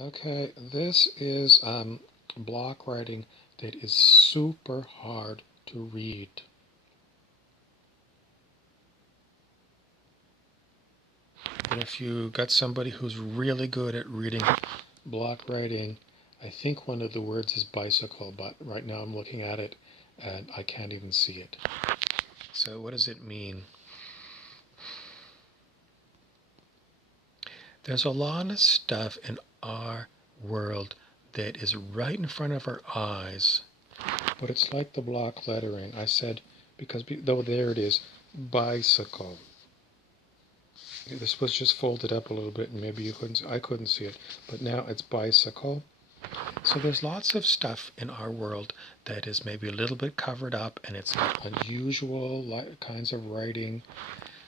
Okay, this is block writing that is super hard to read. And if you got somebody who's really good at reading block writing, I think one of the words is bicycle, but right now I'm looking at it and I can't even see it. So what does it mean? There's a lot of stuff in our world that is right in front of our eyes, but it's like the block lettering. I said, because though there it is, bicycle. This was just folded up a little bit and maybe I couldn't see it, but now it's bicycle. So there's lots of stuff in our world that is maybe a little bit covered up and it's unusual kinds of writing.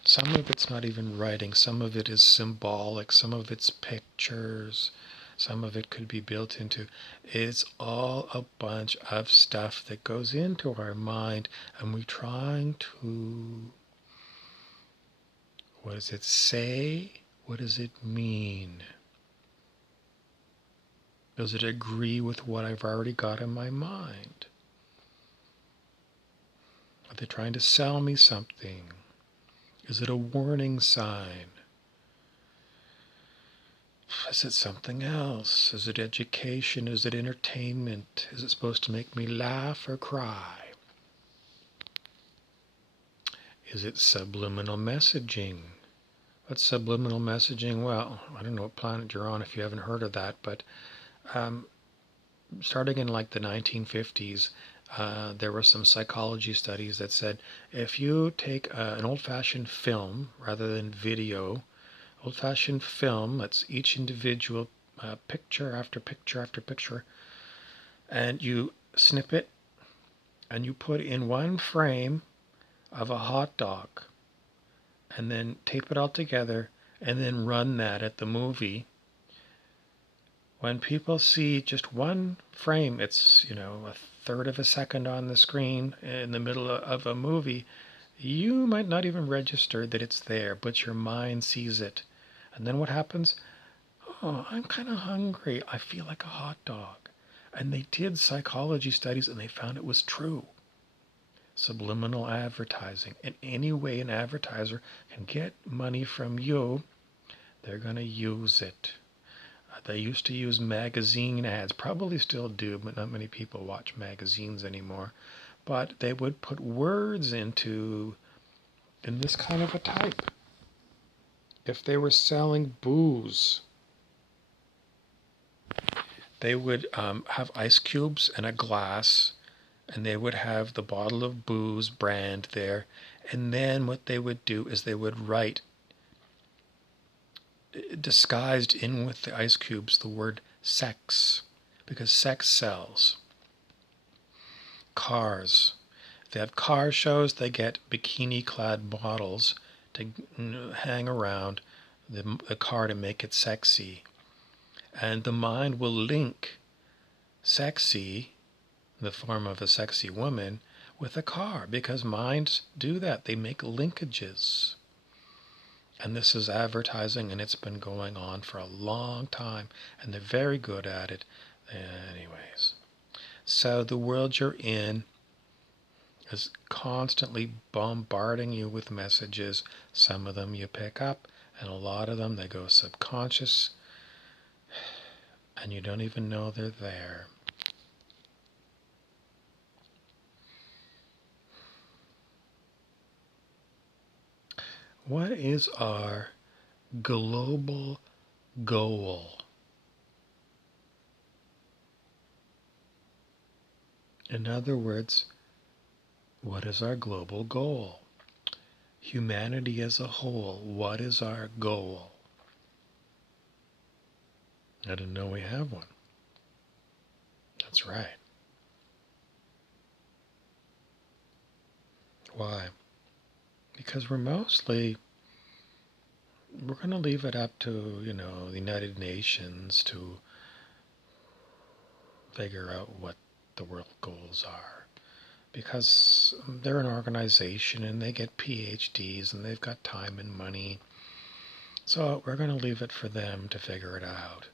Some of it's not even writing, some of it is symbolic, some of it's pictures, some of it could be built into. It's all a bunch of stuff that goes into our mind, and we're trying to, what does it say? What does it mean? Does it agree with what I've already got in my mind? Are they trying to sell me something? Is it a warning sign? Is it something else? Is it education? Is it entertainment? Is it supposed to make me laugh or cry? Is it subliminal messaging? What's subliminal messaging? Well, I don't know what planet you're on if you haven't heard of that, but starting in like the 1950s, there were some psychology studies that said if you take an old-fashioned film rather than video, old-fashioned film, that's each individual picture after picture after picture, and you snip it and you put in one frame of a hot dog and then tape it all together and then run that at the movie. When people see just one frame, it's, a third of a second on the screen in the middle of a movie, you might not even register that it's there, but your mind sees it. And then what happens? Oh, I'm kind of hungry. I feel like a hot dog. And they did psychology studies and they found it was true. Subliminal advertising. And any way an advertiser can get money from you, they're going to use it. They used to use magazine ads, probably still do, but not many people watch magazines anymore. But they would put words in this kind of a type. If they were selling booze, they would have ice cubes and a glass, and they would have the bottle of booze brand there. And then what they would do is they would write, disguised in with the ice cubes, the word sex, because sex sells. Cars. If they have car shows, they get bikini-clad models to hang around the car to make it sexy. And the mind will link sexy, the form of a sexy woman, with a car, because minds do that. They make linkages. And this is advertising, and it's been going on for a long time, and they're very good at it. Anyways, so the world you're in is constantly bombarding you with messages. Some of them you pick up, and a lot of them, they go subconscious, and you don't even know they're there. What is our global goal? In other words, what is our global goal? Humanity as a whole, what is our goal? I didn't know we have one. That's right. Why? Because we're going to leave it up to, the United Nations to figure out what the world goals are. Because they're an organization and they get PhDs and they've got time and money. So we're going to leave it for them to figure it out.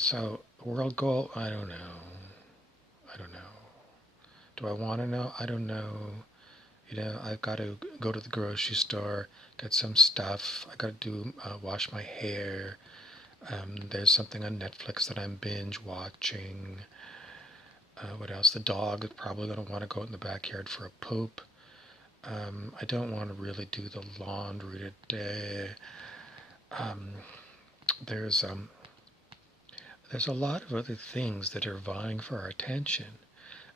So, world goal, I don't know. I don't know. Do I want to know? I don't know. I've got to go to the grocery store, get some stuff. I got to do wash my hair. There's something on Netflix that I'm binge watching. What else? The dog is probably going to want to go in the backyard for a poop. I don't want to really do the laundry today. Um, there's um, there's a lot of other things that are vying for our attention,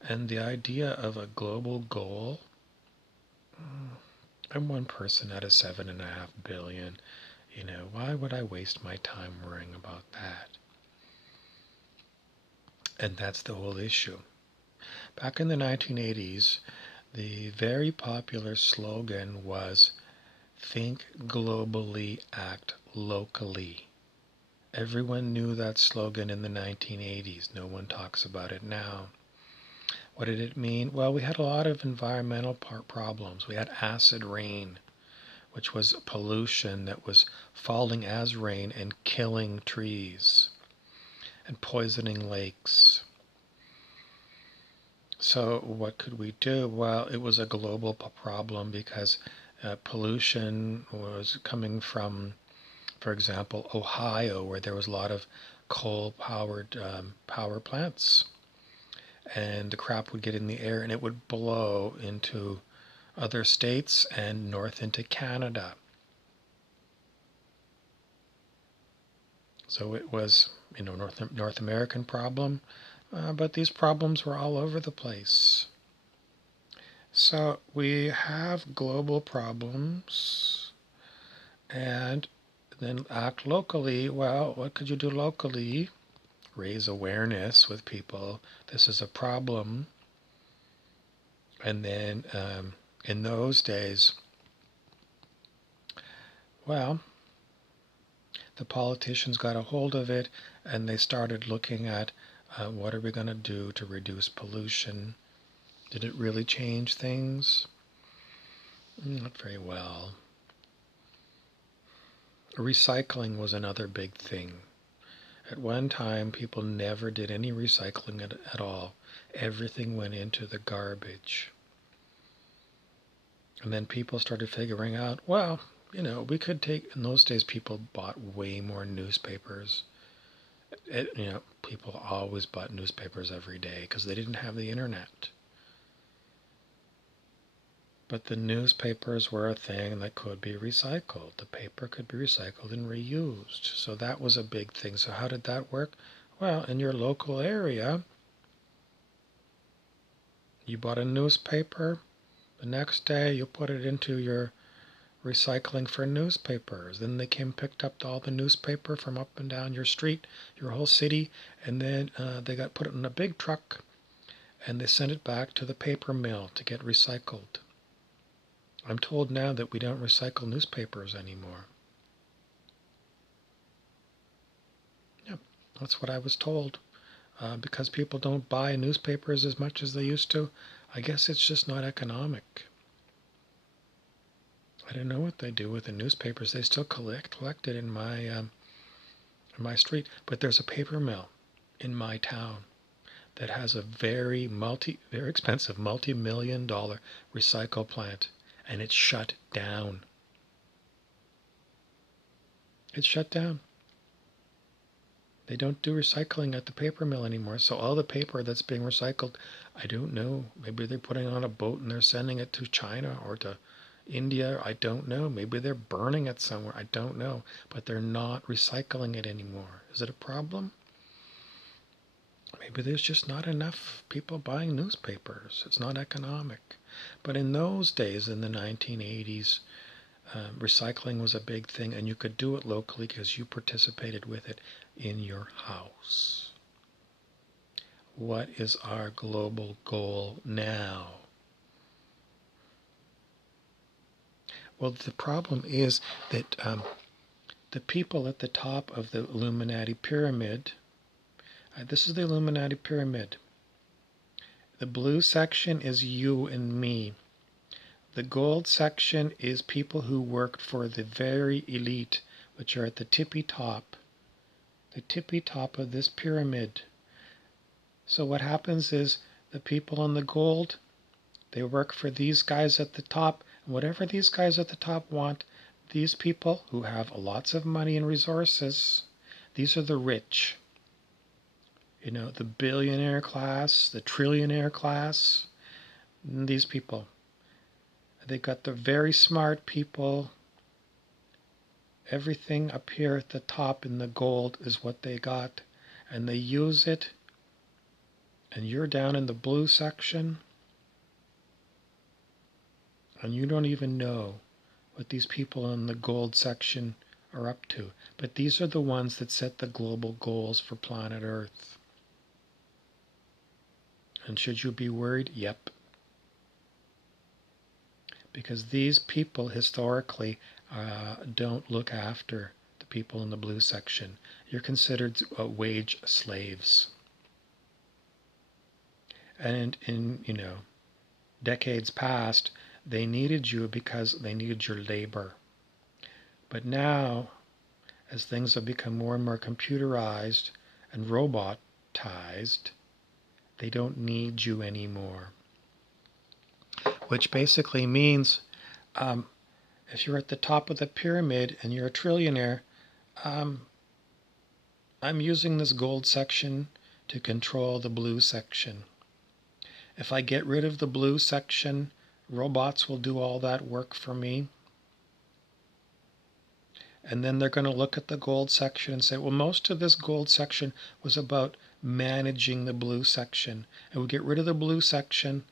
and the idea of a global goal. I'm one person out of 7.5 billion. Why would I waste my time worrying about that? And that's the whole issue. Back in the 1980s, the very popular slogan was think globally, act locally. Everyone knew that slogan in the 1980s. No one talks about it now. What did it mean? Well, we had a lot of environmental problems. We had acid rain, which was pollution that was falling as rain and killing trees and poisoning lakes. So what could we do? Well, it was a global problem because pollution was coming from, for example, Ohio, where there was a lot of coal-powered power plants. And the crap would get in the air and it would blow into other states and north into Canada. So it was, North American problem, but these problems were all over the place. So we have global problems, and then act locally. Well, what could you do locally? Raise awareness with people. This is a problem. And then in those days, well, the politicians got a hold of it and they started looking at what are we going to do to reduce pollution? Did it really change things? Not very well. Recycling was another big thing. At one time, people never did any recycling at all. Everything went into the garbage. And then people started figuring out, well, we could take, in those days, people bought way more newspapers. People always bought newspapers every day because they didn't have the internet. But the newspapers were a thing that could be recycled. The paper could be recycled and reused. So that was a big thing. So how did that work? Well, in your local area, you bought a newspaper. The next day, you put it into your recycling for newspapers. Then they came picked up all the newspaper from up and down your street, your whole city, and then they got put in a big truck and they sent it back to the paper mill to get recycled. I'm told now that we don't recycle newspapers anymore. Yep, that's what I was told. Because people don't buy newspapers as much as they used to, I guess it's just not economic. I don't know what they do with the newspapers. They still collect it in my street. But there's a paper mill in my town that has a very expensive, multi-million-dollar recycle plant, and it's shut down. It's shut down. They don't do recycling at the paper mill anymore. So all the paper that's being recycled, I don't know. Maybe they're putting it on a boat and they're sending it to China or to India. I don't know. Maybe they're burning it somewhere. I don't know. But they're not recycling it anymore. Is it a problem? Maybe there's just not enough people buying newspapers. It's not economic. But in those days, in the 1980s, recycling was a big thing, and you could do it locally because you participated with it in your house. What is our global goal now? Well, the problem is that the people at the top of the Illuminati Pyramid, this is the Illuminati Pyramid. The blue section is you and me. The gold section is people who worked for the very elite, which are at the tippy top. the tippy top of this pyramid. So what happens is the people on the gold, they work for these guys at the top. And whatever these guys at the top want, these people who have lots of money and resources, these are the rich. The billionaire class, the trillionaire class, these people. They got the very smart people. Everything up here at the top in the gold is what they got. And they use it. And you're down in the blue section. And you don't even know what these people in the gold section are up to. But these are the ones that set the global goals for planet Earth. And should you be worried? Yep. Because these people historically don't look after the people in the blue section. You're considered wage slaves. And in decades past, they needed you because they needed your labor. But now, as things have become more and more computerized and robotized, they don't need you anymore. Which basically means if you're at the top of the pyramid and you're a trillionaire, I'm using this gold section to control the blue section. If I get rid of the blue section, robots will do all that work for me. And then they're going to look at the gold section and say, well, most of this gold section was about managing the blue section. And we get rid of the blue section,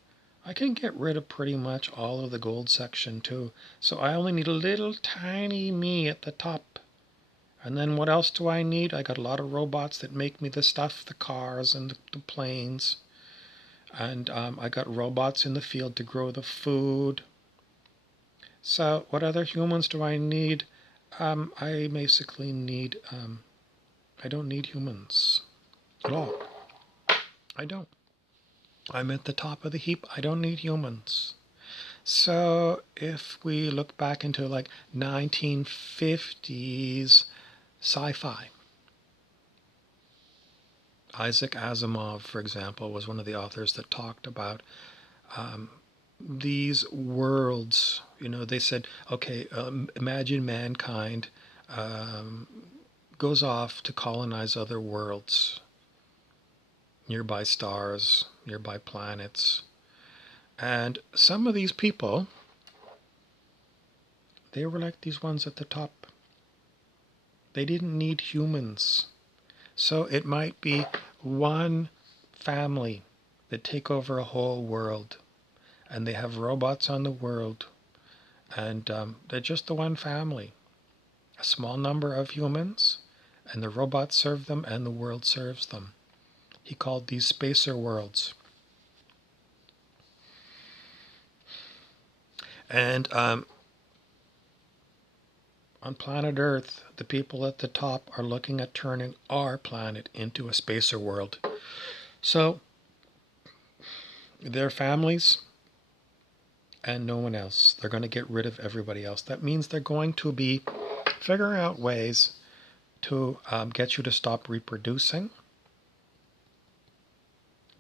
I can get rid of pretty much all of the gold section too. So I only need a little tiny me at the top. And then what else do I need? I got a lot of robots that make me the stuff, the cars and the planes. And I got robots in the field to grow the food. So what other humans do I need? I basically need, I don't need humans at all. I don't. I'm at the top of the heap. I don't need humans. So if we look back into like 1950s sci-fi, Isaac Asimov, for example, was one of the authors that talked about these worlds. They said, okay, imagine mankind goes off to colonize other worlds, nearby stars, nearby planets. And some of these people, they were like these ones at the top. They didn't need humans. So it might be one family that take over a whole world. And they have robots on the world. And they're just the one family. A small number of humans. And the robots serve them and the world serves them. He called these spacer worlds. And on planet Earth, the people at the top are looking at turning our planet into a spacer world. So, their families and no one else. They're going to get rid of everybody else. That means they're going to be figuring out ways to get you to stop reproducing.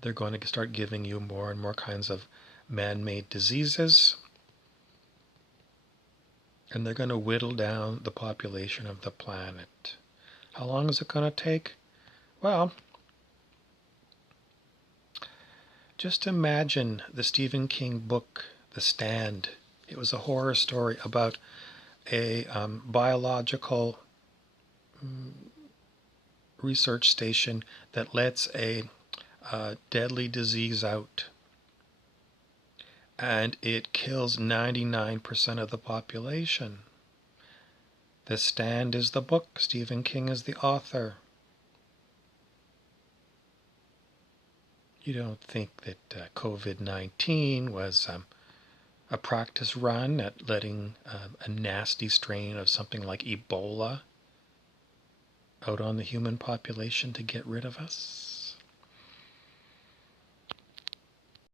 They're going to start giving you more and more kinds of man-made diseases. And they're going to whittle down the population of the planet. How long is it going to take? Well, just imagine the Stephen King book, The Stand. It was a horror story about a biological research station that lets a deadly disease out. And it kills 99% of the population. The Stand is the book. Stephen King is the author. You don't think that COVID-19 was a practice run at letting a nasty strain of something like Ebola out on the human population to get rid of us?